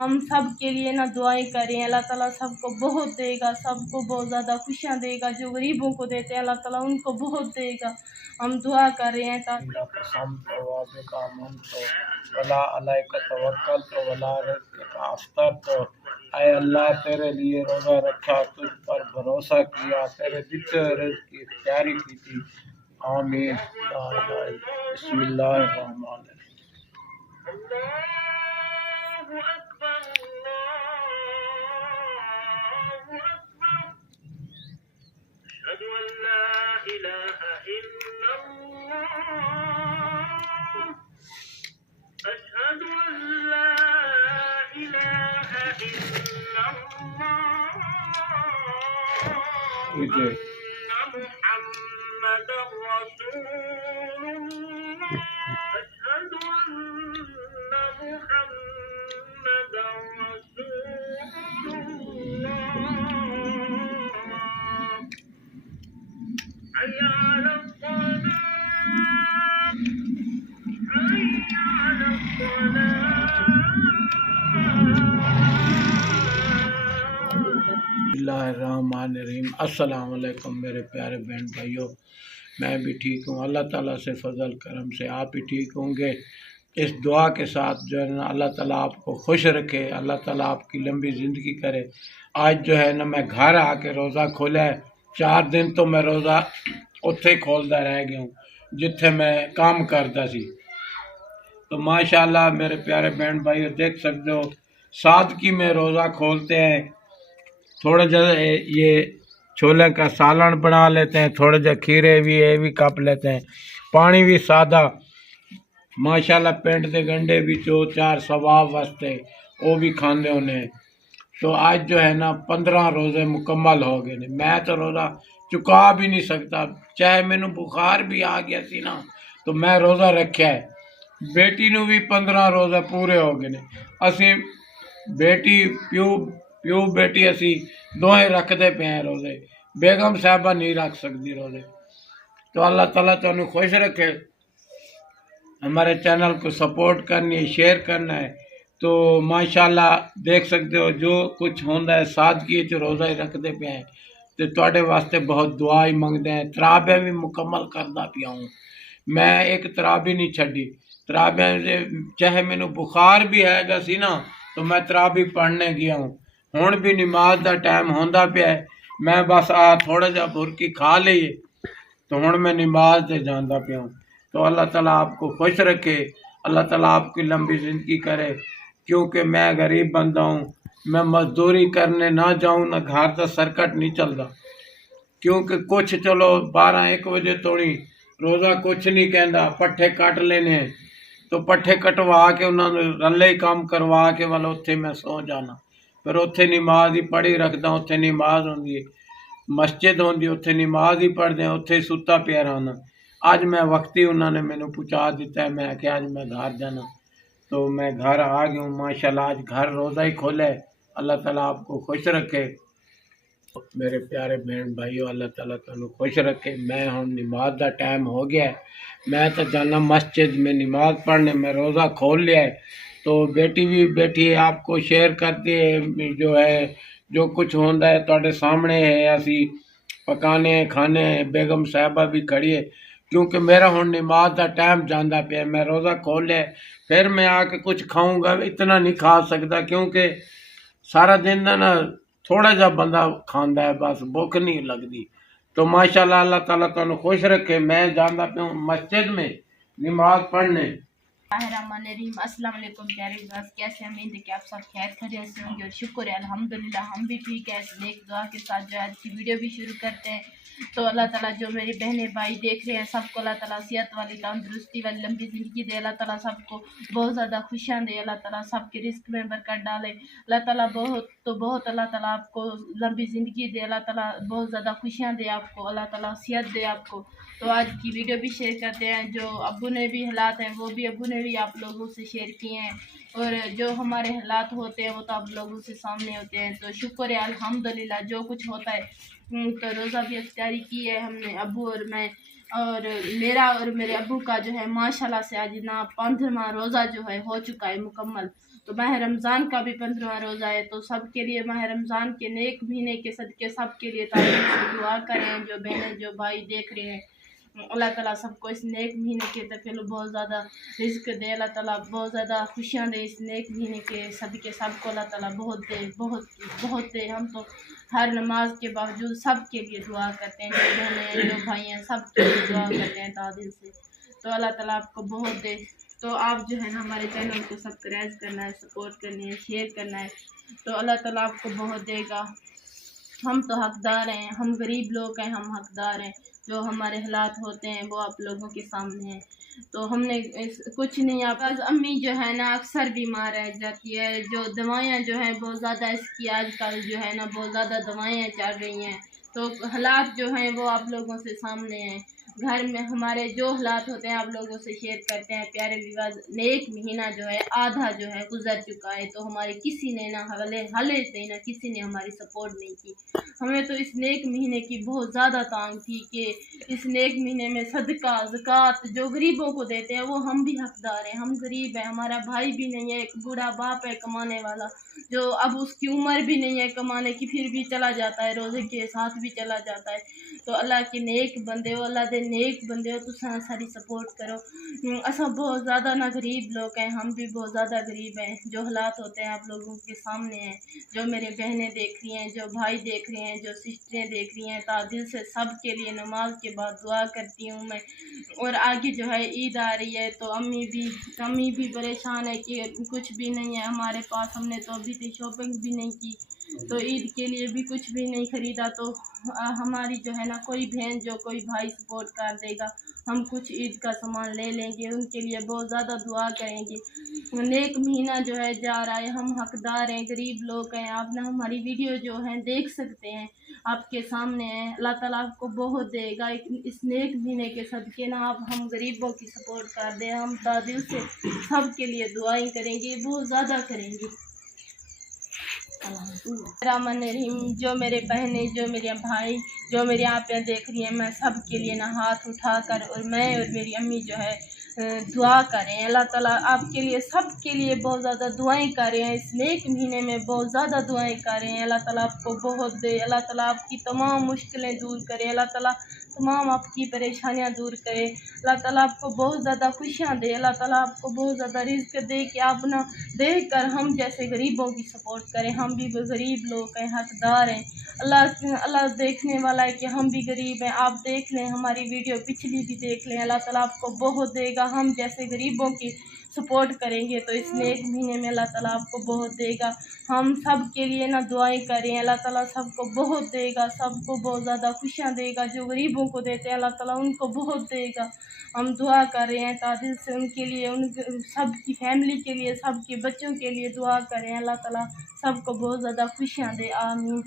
हम सब के लिए ना दुआएं करें। अल्लाह ताला सबको बहुत देगा, सबको बहुत ज़्यादा खुशियाँ देगा। जो गरीबों को देते हैं अल्लाह ताला उनको बहुत देगा। हम दुआ कर रहे हैं ताकि आए अल्लाह तेरे लिए रोज़ा रखा, तुझ पर भरोसा किया, तेरे दिते रिज़्क़ की तैयारी की थी। आमीन। बिस्मिल्लाहिर्रहमानिर्रहीम। अस्सलाम वालेकुम मेरे प्यारे बहन भाइयों, मैं भी ठीक हूँ। अल्लाह ताला से फजल करम से आप भी ठीक होंगे। इस दुआ के साथ जो है ना, अल्लाह ताला आपको खुश रखे, अल्लाह ताला आपकी लंबी ज़िंदगी करे। आज जो है ना, मैं घर आके रोज़ा खोला है। 4 दिन तो मैं रोज़ा उत्थे खोलता रह गया हूँ जिथे मैं काम करता सी। तो माशाल्लाह मेरे प्यारे बहन भाई देख सकते हो, सादगी में रोज़ा खोलते हैं। थोड़ा जरा ये छोले का सालन बना लेते हैं, थोड़े जहा खीरे भी ये भी कप लेते हैं, पानी भी सादा। माशाल्लाह पेंट के गंढे भी 2-4 सवाब वास्ते वो भी खाते होने। तो आज जो है ना 15 रोज़े मुकम्मल हो गए ने। मैं तो रोज़ा चुका भी नहीं सकता, चाहे मैनू बुखार भी आ गया सी ना तो मैं रोज़ा रखा है। बेटी नू भी 15 रोज़े पूरे हो गए ने। असी बेटी प्यू बेटी असी दोहें रखते पे हैं रोज़े। बेगम साहबा नहीं रख सकती रोज़े। तो अल्लाह ताला तुहानू खुश रखे। हमारे चैनल को सपोर्ट करनी है, शेयर करना है। तो माशाल्लाह देख सकते हो जो कुछ होंदा है, सादगी च रोज़ा ही रखते पे हैं। तो तुहाडे वास्ते बहुत दुआ ही मंगते हैं। तराबियाँ भी मुकम्मल करदा पिया हूँ मैं, एक तराबी नहीं छड़ी। तराबियाँ चाहे मैनू बुखार भी हैगा सी ना तो मैं तराबी पढ़ने गया हूँ। हुण भी नमाज का टाइम होंदा पिया है, मैं बस थोड़ा जा बुरकी खा ली तो हुण मैं नमाज से जांदा पिया हूँ। तो अल्लाह ताला आपको खुश रखे, अल्लाह ताला आपकी लंबी ज़िंदगी करे। क्योंकि मैं गरीब बंदा हूँ, मैं मजदूरी करने ना जाऊँ ना घर का सर्कट नहीं चलता। क्योंकि कुछ चलो 12-1 बजे तोड़ी रोज़ा कुछ नहीं कहता, पट्ठे कट लेने तो पट्ठे कटवा के उन्होंने रले ही काम करवा के वाला उत्थे मैं सो जाना। फिर उत्थे नमाज ही पढ़ी रखदा, उत्थे नमाज होंदी है, मस्जिद होंदी, उत्थे नमाज ही पढ़दे, उत्थे ही सुता पिया रहना। अज मैं वक्ती उन्होंने मैनू पहुँचा दिता है, मैं क्या अज मैं घर जाना। तो मैं घर आ गया हूँ माशाल्लाह। आज घर रोज़ा ही खोला है। अल्लाह ताला आपको खुश रखे मेरे प्यारे बहन भाइयों, अल्लाह ताला तुहानू खुश रखे। मैं हुण नमाज का टाइम हो गया है, मैं तो जाना मस्जिद में नमाज पढ़ने। मैं रोज़ा खोल लिया है। तो बेटी भी बैठी है, आपको शेयर करती है जो है जो कुछ होंदा है तुहाडे सामने है। असी पकाने खाने, बेगम साहबा भी खड़ी है। क्योंकि मेरा हुण नमाज का टाइम जांदा पिया, मैं रोज़ा खोल लिया है। फिर मैं आके कुछ खाऊंगा, इतना नहीं खा सकता क्योंकि सारा दिन ना थोड़ा जा बंदा खांदा है, बस भुख नहीं लगती। तो माशाल्लाह अल्लाह ताला तुहानू खुश रखे। मैं जांदा पिया हूं मस्जिद में नमाज पढ़ने। अस्सलाम वालेकुम प्यारे दोस्त, कैसे हैं? उम्मीद है कि आप सब खैर खैरियत से होंगे और शुक्र है अल्हम्दुलिल्लाह हम भी ठीक है। नेक दुआ के साथ जो आज की वीडियो भी शुरू करते हैं। तो अल्लाह ताला जो मेरी बहनें भाई देख रहे हैं सबको अल्लाह ताला सेहत वाली, तंदुरुस्ती वाली, लंबी ज़िंदगी दे। अल्लाह ताला सबको बहुत ज़्यादा खुशियाँ दे। अल्लाह ताला सबके रिस्क में बरकत डाले। अल्लाह ताला बहुत अल्लाह ताला आपको लंबी ज़िंदगी दे। अल्लाह ताला बहुत ज़्यादा खुशियाँ दे आपको, अल्लाह ताला सेहत दे आपको। तो आज की वीडियो भी शेयर करते हैं। जो अब्बू ने भी हालात हैं वो भी अब्बू ने भी आप लोगों से शेयर किए हैं, और जो हमारे हालात होते हैं वो तो आप लोगों से सामने होते हैं। तो शुक्र है अल्हम्दुलिल्लाह जो कुछ होता है। तो रोज़ा भी इफ्तारी की है हमने, अब्बू और मैं, और मेरा और मेरे अब्बू का जो है माशाल्लाह से आज ना 15वां रोज़ा जो है हो चुका है मुकम्मल। तो माह रमज़ान का भी 15वां रोज़ा है, तो सबके लिए माह रमज़ान के नेक महीने के सदके सबके लिए तारीफ से दुआ करें। जो बहनें जो भाई देख रहे हैं, अल्लाह ताला सबको इस नेक महीने के तफिल बहुत ज़्यादा रिज़्क दे, अल्लाह ताला बहुत ज़्यादा खुशियाँ दे इस नेक महीने के सदके सबको अल्लाह ताला बहुत दे, बहुत दे। हम तो हर नमाज के बावजूद सब के लिए दुआ करते हैं, जो बहनें जो भाई हैं सब के लिए दुआ करते हैं तादिल से। तो अल्लाह ताला आपको बहुत दे। तो आप जो है ना हमारे चैनल को सब्सक्राइब करना है, सपोर्ट करनी है, शेयर करना है, तो अल्लाह ताला आपको बहुत देगा। हम तो हकदार हैं, हम गरीब लोग हैं, हम हकदार हैं। जो हमारे हालात होते हैं वो आप लोगों के सामने हैं। तो हमने कुछ नहीं, आप अम्मी जो है ना अक्सर बीमार रह जाती है। जो दवाइयाँ जो हैं बहुत ज़्यादा इसकी आजकल जो है ना बहुत ज़्यादा दवाइयाँ चल रही हैं। तो हालात जो हैं वो आप लोगों से सामने हैं। घर में हमारे जो हालात होते हैं आप लोगों से शेयर करते हैं। प्यारे विवाद नेक महीना जो है आधा जो है गुजर चुका है, तो हमारे किसी ने ना हले से ना किसी ने हमारी सपोर्ट नहीं की। हमें तो इस नेक महीने की बहुत ज़्यादा तांग थी कि इस नेक महीने में सदका ज़कात जो गरीबों को देते हैं वो हम भी हकदार हैं। हम गरीब हैं, हमारा भाई भी नहीं है, एक बूढ़ा बाप है कमाने वाला, जो अब उसकी उम्र भी नहीं है कमाने की, फिर भी चला जाता है, रोज़े के साथ भी चला जाता है। तो अल्लाह के नेक बंदे हो, अल्लाह दे नेक बंदे हो, तो सारी सपोर्ट करो। असा बहुत ज़्यादा ना गरीब लोग हैं, हम भी बहुत ज़्यादा गरीब हैं। जो हालात होते हैं आप लोगों के सामने हैं। जो मेरे बहनें देख रही हैं, जो भाई देख रहे हैं, जो सिस्टरें देख रही हैं, तादिल से सब के लिए नमाज के बाद दुआ करती हूँ मैं। और आगे जो है ईद आ रही है, तो अम्मी भी परेशान है कि कुछ भी नहीं है हमारे पास, हमने तो अभी तक शॉपिंग भी नहीं की, तो ईद के लिए भी कुछ भी नहीं ख़रीदा। तो हमारी जो है ना कोई बहन जो कोई भाई सपोर्ट कर देगा, हम कुछ ईद का सामान ले लेंगे, उनके लिए बहुत ज़्यादा दुआ करेंगे। नेक महीना जो है जा रहा है, हम हकदार हैं, गरीब लोग हैं। आप ना हमारी वीडियो जो है देख सकते हैं, आपके सामने है। अल्लाह ताला आपको बहुत देगा इस नेक महीने के सदके ना। आप हम गरीबों की सपोर्ट कर दें, हम दिल से सब के लिए दुआएं करेंगे, बहुत ज़्यादा करेंगे। रहमान रहीम, जो मेरे बहनें जो मेरे भाई जो मेरे यहाँ पे देख रही हैं, मैं सब के लिए ना हाथ उठाकर और मैं और मेरी अम्मी जो है दुआ करें। अल्लाह ताला आपके लिए सब के लिए बहुत ज़्यादा दुआएं कर रहे हैं। इस नेक महीने में बहुत ज़्यादा दुआएं कर रहे हैं। अल्लाह ताला आपको बहुत दे, अल्लाह ताला आपकी तमाम मुश्किलें दूर करे, अल्लाह ताला तमाम आपकी परेशानियां दूर करे, अल्लाह ताला आपको बहुत ज़्यादा खुशियां दे, अल्लाह ताला आपको बहुत ज़्यादा रिज़्क दे कि आप ना देख कर हम जैसे गरीबों की सपोर्ट करें। हम भी गरीब लोग हैं, हकदार हैं। अल्लाह देखने वाला है कि हम भी गरीब हैं। आप देख लें, हमारी वीडियो पिछली भी देख लें, अल्लाह ताला आपको बहुत देगा। हम जैसे गरीबों की सपोर्ट करेंगे तो इस नेक महीने में अल्लाह ताला आपको बहुत देगा। हम सब के लिए ना दुआएं करें, अल्लाह ताला सबको बहुत देगा, सबको बहुत ज़्यादा खुशियाँ देगा। जो गरीबों को देते हैं अल्लाह ताला उनको बहुत देगा। हम दुआ कर रहे हैं तादिल से उनके लिए, उन सब की फैमिली के लिए, सबके बच्चों के लिए दुआ करें। अल्लाह ताला सबको बहुत ज़्यादा खुशियाँ दे, आमीन।